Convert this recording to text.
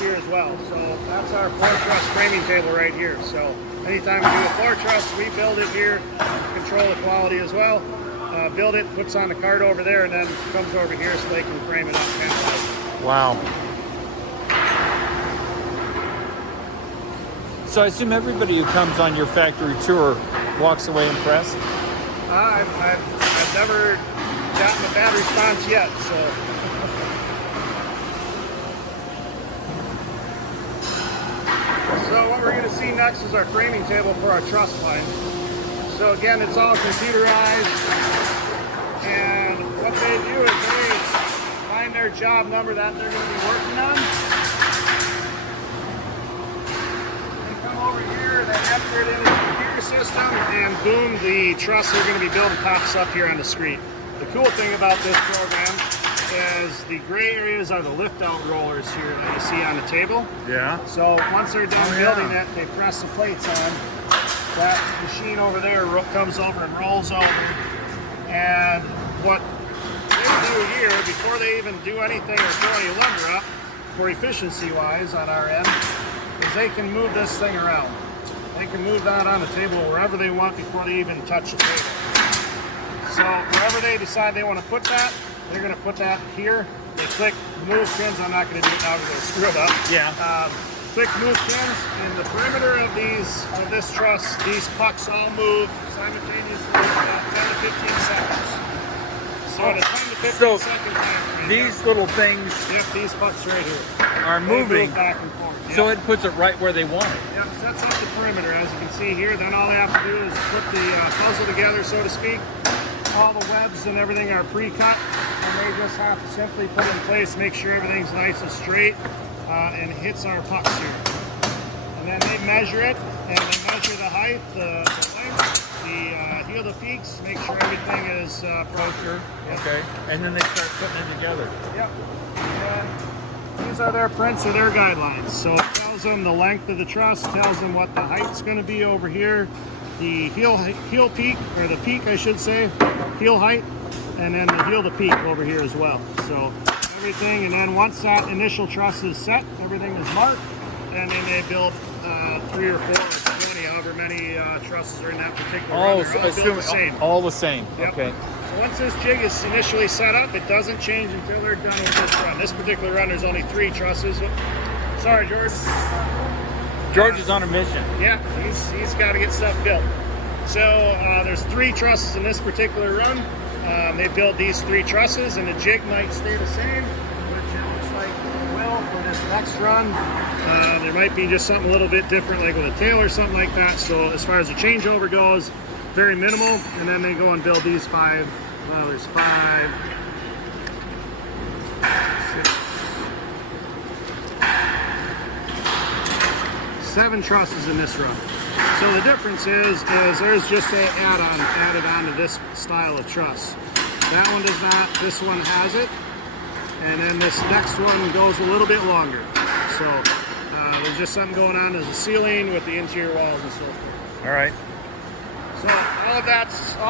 here as well. So that's our floor truss framing table right here. So anytime we do a floor truss, we build it here, control the quality as well. Build it, puts on the cart over there, and then comes over here so they can frame it up. Kind of like. Wow. So I assume everybody who comes on your factory tour walks away impressed? I've never gotten a bad response yet, so. So what we're going to see next is our framing table for our truss line. So again, it's all computerized, and what they do is they find their job number that they're going to be working on. They come over here, they enter it in the computer system, and boom, the truss they're going to be building pops up here on the screen. The cool thing about this program is the gray areas are the lift-out rollers here that you see on the table. Yeah. So once they're done building it, they press the plates on. That machine over there comes over and rolls over. And what they do here, before they even do anything or throw any lumber up, for efficiency-wise on our end, is they can move this thing around. They can move that on the table wherever they want before they even touch the table. So wherever they decide they want to put that, they're going to put that here. They click move pins. I'm not going to do it now because it'll screw it up. Yeah. Click move pins, and the perimeter of this truss, these pucks all move simultaneously in about 10 to 15 seconds. So in a 10 to 15 second time, these little things, yep, these pucks right here are moving move back and forth. Yep. So it puts it right where they want it. Yep, sets up the perimeter as you can see here. Then all they have to do is put the puzzle together, so to speak. All the webs and everything are pre-cut, and they just have to simply put it in place, make sure everything's nice and straight, and hits our pucks here. And then they measure it, and they measure the height, the length, the heel to peaks, make sure everything is proper. Yep. Okay, and then they start putting it together. Yep. And these are their prints or their guidelines. So it tells them the length of the truss, tells them what the height's going to be over here, the heel peak, or the peak I should say, heel height, and then the heel to peak over here as well. So everything, and then once that initial truss is set, everything is marked, and then they build 3 or 4 or 20, however many trusses are in that particular run. All the same. Yep. Okay. So once this jig is initially set up, it doesn't change until they're done with this run. This particular run, there's only 3 trusses. Sorry, George. George is on a mission. Yeah, he's got to get stuff built. So there's 3 trusses in this particular run. They build these 3 trusses, and the jig might stay the same, which it looks like it will for this next run. There might be just something a little bit different, like with a tail or something like that. So as far as the changeover goes, very minimal. And then they go and build these 5. Well, there's 5, 6, 7 trusses in this run. So the difference is there's just an add-on added on to this style of truss. That one does not. This one has it, and then this next one goes a little bit longer. So there's just something going on as a ceiling with the interior walls and so forth. All right. So all of that's all.